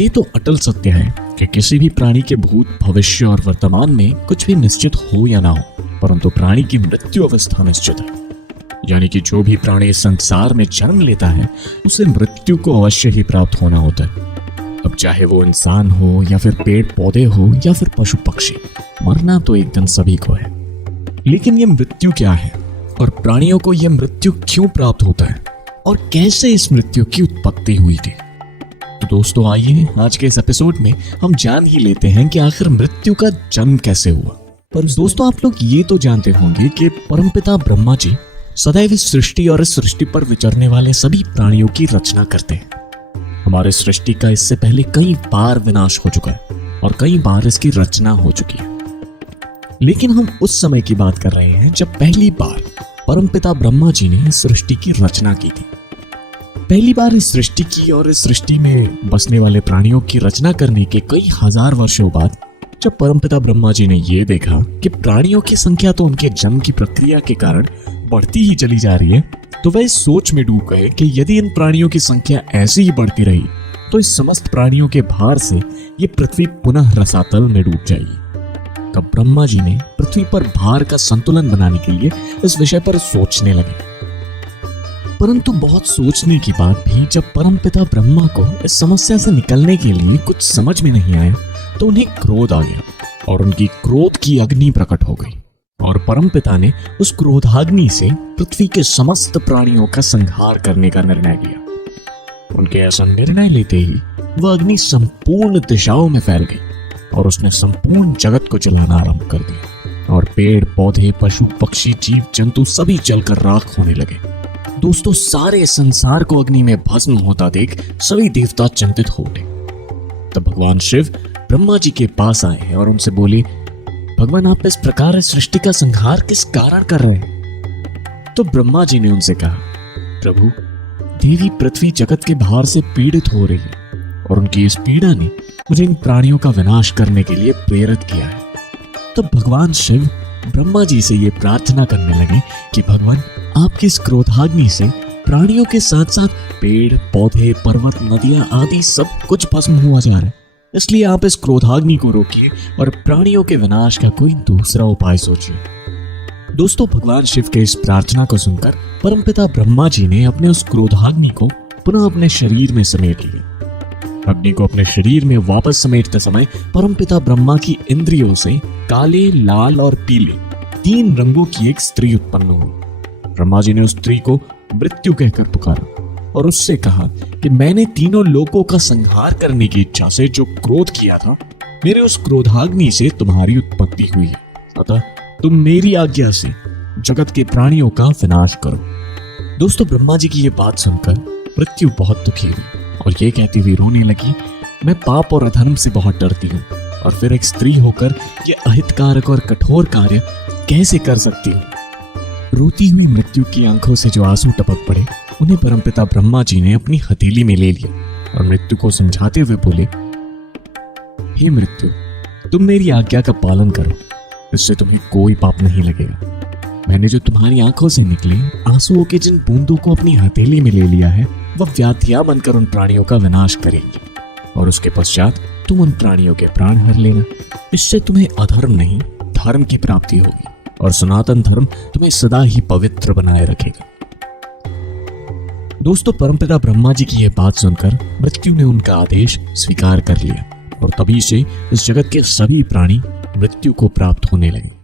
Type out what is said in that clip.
ये तो अटल सत्य है कि किसी भी प्राणी के भूत, भविष्य और वर्तमान में कुछ भी निश्चित हो या ना हो, परंतु प्राणी की मृत्यु अवस्था निश्चित है। यानी कि जो भी प्राणी इस संसार में जन्म लेता है उसे मृत्यु को अवश्य ही प्राप्त होना होता है। अब चाहे वो इंसान हो या फिर पेड़ पौधे हो या फिर पशु पक्षी, मरना तो एक दिन सभी को है। लेकिन ये मृत्यु क्या है और प्राणियों को यह मृत्यु क्यों प्राप्त होता है और कैसे इस मृत्यु की उत्पत्ति हुई थी? तो दोस्तों आइए आज के इस एपिसोड में हम जान ही लेते हैं कि आखिर मृत्यु का जन्म कैसे हुआ। पर दोस्तों आप लोग ये तो जानते होंगे कि परमपिता ब्रह्मा जी सदैव इस सृष्टि और इस सृष्टि पर विचरने वाले सभी प्राणियों की रचना करते हैं। हमारे सृष्टि का इससे पहले कई बार विनाश हो चुका है और कई बार इसकी रचना हो चुकी है। लेकिन हम उस समय की बात कर रहे हैं जब पहली बार परमपिता ब्रह्मा जी ने इस सृष्टि की रचना की थी। पहली बार इस सृष्टि की और इस सृष्टि में बसने वाले प्राणियों की रचना करने के कई हजार वर्षों बाद जब परमपिता ब्रह्मा जी ने यह देखा कि प्राणियों की संख्या तो उनके जन्म की प्रक्रिया के कारण बढ़ती ही चली जा रही है, तो वह इस सोच में डूब गए कि यदि इन प्राणियों की संख्या ऐसी ही बढ़ती रही तो इस समस्त प्राणियों के भार से ये पृथ्वी पुनः रसातल में डूब जाएगी। तब ब्रह्मा जी ने पृथ्वी पर भार का संतुलन बनाने के लिए इस विषय पर सोचने लगे। परंतु बहुत सोचने के बाद भी जब परमपिता ब्रह्मा को इस समस्या से निकलने के लिए कुछ समझ में नहीं आया तो उन्हें क्रोध आ गया और उनकी क्रोध की अग्नि प्रकट हो गई और परमपिता ने उस क्रोधाग्नि से पृथ्वी के समस्त प्राणियों का संहार करने का निर्णय लिया। उनके ऐसा निर्णय लेते ही वह अग्नि संपूर्ण दिशाओं में फैल गई और उसने संपूर्ण जगत को जलाना आरंभ कर दिया और पेड़ पौधे, पशु पक्षी, जीव जंतु सभी जलकर राख होने लगे। दोस्तों सारे संसार को अग्नि में भस्म होता देख सभी देवता चिंतित हो उठे। तब भगवान शिव ब्रह्मा जी के पास आए और उनसे बोले, भगवान आप इस प्रकार इस सृष्टि का संहार किस कारण कर रहे हैं? तो ब्रह्मा जी ने उनसे कहा, प्रभु देवी पृथ्वी जगत के भार से पीड़ित हो रही है और उनकी इस पीड़ा ने मुझे इन प्राणियों का विनाश करने के लिए प्रेरित किया है। तब भगवान शिव ब्रह्मा जी से ये प्रार्थना करने लगे कि भगवान आपकी इस क्रोधाग्नि से प्राणियों के साथ साथ पेड़ पौधे, पर्वत, नदियां आदि सब कुछ भस्म हुआ जा रहा है, इसलिए आप इस क्रोधाग्नि को रोकिए और प्राणियों के विनाश का कोई दूसरा उपाय सोचिए। दोस्तों भगवान शिव के इस प्रार्थना को सुनकर परमपिता ब्रह्मा जी ने अपने उस क्रोधाग्नि को पुनः अपने शरीर में समेट लिया। अग्नि को अपने शरीर में वापस समेटते समय परमपिता ब्रह्मा की इंद्रियों से काले, लाल और पीले 3 रंगों की एक स्त्री उत्पन्न हुई। ब्रह्मा जी ने उस स्त्री को मृत्यु कहकर पुकारा और उससे कहा कि मैंने तीनों लोकों का संहार करने की इच्छा से जो क्रोध किया था, मेरे उस क्रोधाग्नि से तुम्हारी उत्पत्ति हुई है, अतः तुम मेरी आज्ञा से जगत के प्राणियों का विनाश करो। दोस्तों ब्रह्मा जी की ये बात सुनकर मृत्यु बहुत दुखी हुई और ये कहती हुई रोने लगी, मैं पाप और अधर्म से बहुत डरती हूँ और फिर एक स्त्री होकर ये अहितकारक और कठोर कार्य कैसे कर सकती हूँ। रोती हुई मृत्यु की आंखों से जो आंसू टपक पड़े उन्हें परमपिता ब्रह्मा जी ने अपनी हथेली में ले लिया और मृत्यु को समझाते हुए बोले, हे मृत्यु तुम मेरी आज्ञा का पालन करो, इससे तुम्हें कोई पाप नहीं लगेगा। मैंने जो तुम्हारी आंखों से निकले आंसुओं के जिन बूंदों को अपनी हथेली में ले लिया है वह व्याधियां बनकर उन प्राणियों का विनाश करेंगी और उसके पश्चात तुम उन प्राणियों के प्राण हर लेना। इससे तुम्हें अधर्म नहीं धर्म की प्राप्ति होगी और सनातन धर्म तुम्हें सदा ही पवित्र बनाए रखेगा। दोस्तों परमपिता ब्रह्मा जी की यह बात सुनकर मृत्यु ने उनका आदेश स्वीकार कर लिया और तभी से इस जगत के सभी प्राणी मृत्यु को प्राप्त होने लगे।